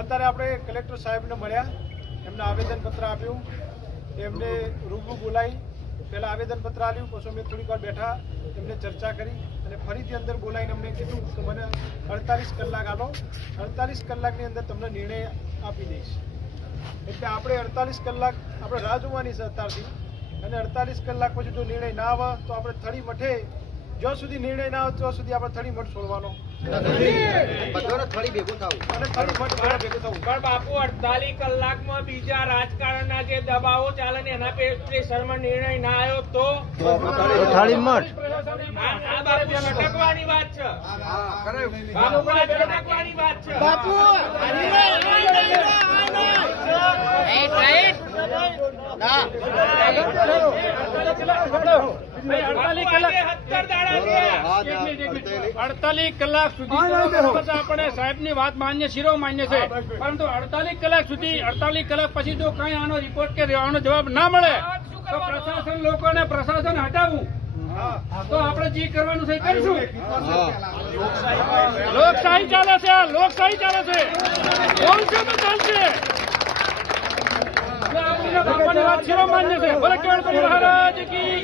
અત્યારે આપણે કલેક્ટર સાહેબને મળ્યા, એમને આવેદનપત્ર આપ્યું, એમને રૂબરૂ બોલાવી પહેલાં આવેદનપત્ર આપ્યું, પછી અમે થોડીક વાર બેઠા, એમને ચર્ચા કરી અને ફરીથી અંદર બોલાવીને અમને કીધું કે મને 48 કલાક આલો, 48 કલાકની અંદર તમને નિર્ણય આપી દઈશ. એટલે આપણે 48 કલાક આપણે રાહ જોવાની છે અત્યારથી, અને 48 કલાક પછી જો નિર્ણય ના આવે તો આપણે થડી મઠે, જ્યાં સુધી નિર્ણય ના આવે ત્યાં સુધી આપણે થડી મઠ છોડવાનો પણ બાપુ 48 કલાકમાં બીજા રાજકારણના જે દબાવો ચાલે ને એના પ્રેશરમાં નિર્ણય ના આવ્યો તો આ બાપુ લટકવાની વાત છે. બાપુ લટકવાની વાત છે. બાપુ 48 કલાક સુધી આપણે સાહેબની વાત માન્ય શિરો માન્ય છે, પરંતુ 48 કલાક સુધી 48 કલાક પછી જો કઈ આનો રિપોર્ટ કે આનો જવાબ ના મળે તો પ્રશાસન લોકોને પ્રશાસન હટાવવું, તો આપણે જે કરવાનું છે કરીશું. લોકશાહી ચાલે છે, લોકશાહી ચાલે છે, બોલશે તો ચાલશે. બાપાની વાત શિરો માન્ય છે. બોલે કેવળ મહારાજ કી